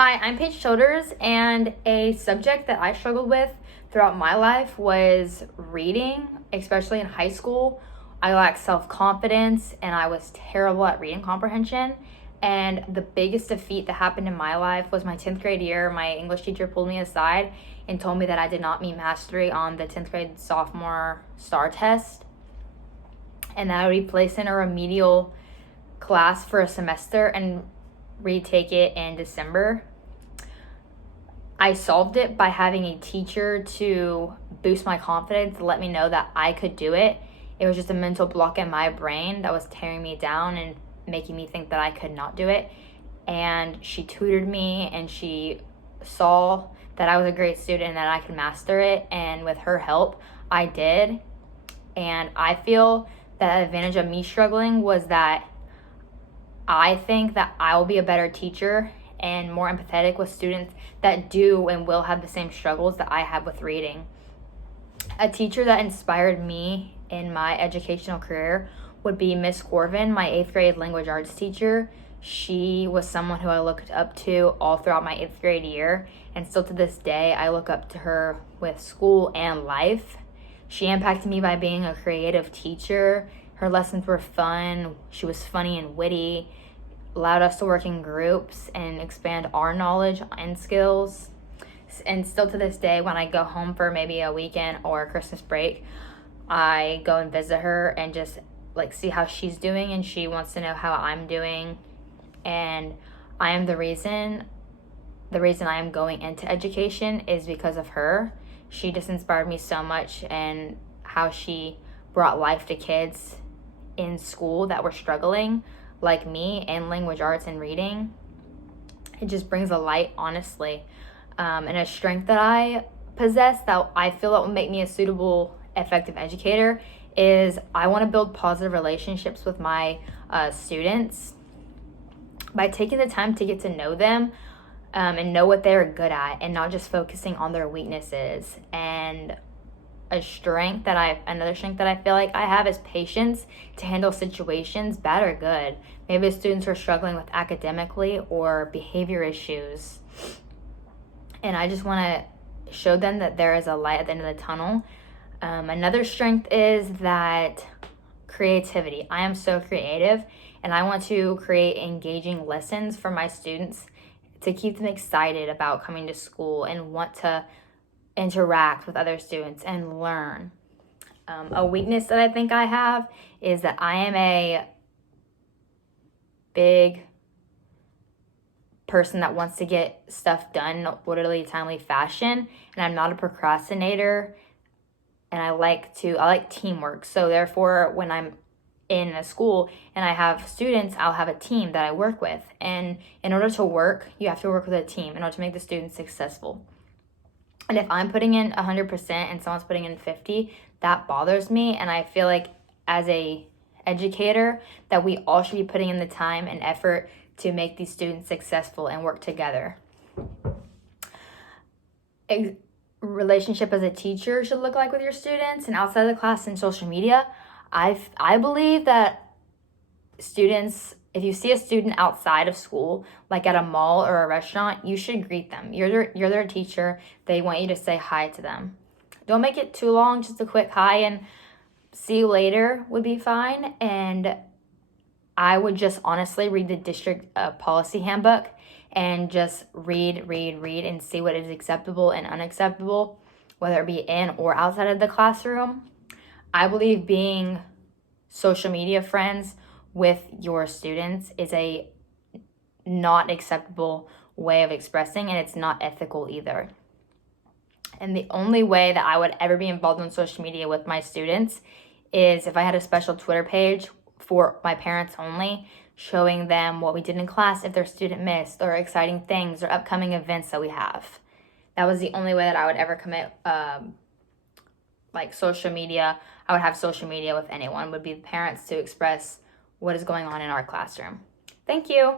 Hi, I'm Paige Childers, and a subject that I struggled with throughout my life was reading, especially in high school. I lacked self-confidence and I was terrible at reading comprehension. And the biggest defeat that happened in my life was my 10th grade year. My English teacher pulled me aside and told me that I did not meet mastery on the 10th grade sophomore STAR test and that I would be placed in a remedial class for a semester and retake it in December. I solved it by having a teacher to boost my confidence, let me know that I could do it. It was just a mental block in my brain that was tearing me down and making me think that I could not do it. And she tutored me and she saw that I was a great student and that I could master it. And with her help, I did. And I feel that the advantage of me struggling was that I think that I will be a better teacher and more empathetic with students that do and will have the same struggles that I have with reading. A teacher that inspired me in my educational career would be Miss Corvin, my 8th grade language arts teacher. She was someone who I looked up to all throughout my 8th grade year, and still to this day I look up to her with school and life. She impacted me by being a creative teacher. Her lessons were fun. She was funny and witty, allowed us to work in groups and expand our knowledge and skills. And still to this day, when I go home for maybe a weekend or a Christmas break, I go and visit her and just see how she's doing, and she wants to know how I'm doing. And I am the reason I am going into education is because of her. She just inspired me so much, and how she brought life to kids in school that were struggling like me in language arts and reading. It just brings a light, honestly, and a strength that I possess that I feel that will make me a suitable, effective educator is I want to build positive relationships with my students by taking the time to get to know them and know what they're good at, and not just focusing on their weaknesses. And another strength that I feel like I have is patience to handle situations, bad or good. Maybe the students are struggling with academically or behavior issues, and I just want to show them that there is a light at the end of the tunnel. Another strength is that creativity. I am so creative, and I want to create engaging lessons for my students to keep them excited about coming to school and want to interact with other students and learn. A weakness that I think I have is that I am a big person that wants to get stuff done in an orderly, timely fashion, and I'm not a procrastinator, and I like teamwork. So therefore, when I'm in a school and I have students, I'll have a team that I work with. And in order to work, you have to work with a team in order to make the students successful. And if I'm putting in 100% and someone's putting in 50, that bothers me. And I feel like as a educator that we all should be putting in the time and effort to make these students successful and work together. A relationship as a teacher should look like with your students and outside of the class and social media. I believe that students, if you see a student outside of school, like at a mall or a restaurant, you should greet them. You're their teacher. They want you to say hi to them. Don't make it too long, just a quick hi and see you later would be fine. And I would just honestly read the district policy handbook and just read and see what is acceptable and unacceptable, whether it be in or outside of the classroom. I believe being social media friends with your students is a not acceptable way of expressing, and it's not ethical either. And the only way that I would ever be involved on social media with my students is if I had a special Twitter page for my parents only, showing them what we did in class, if their student missed, or exciting things or upcoming events that we have. That was the only way that I would ever commit social media. I would have social media with anyone, would be the parents, to express what is going on in our classroom. Thank you.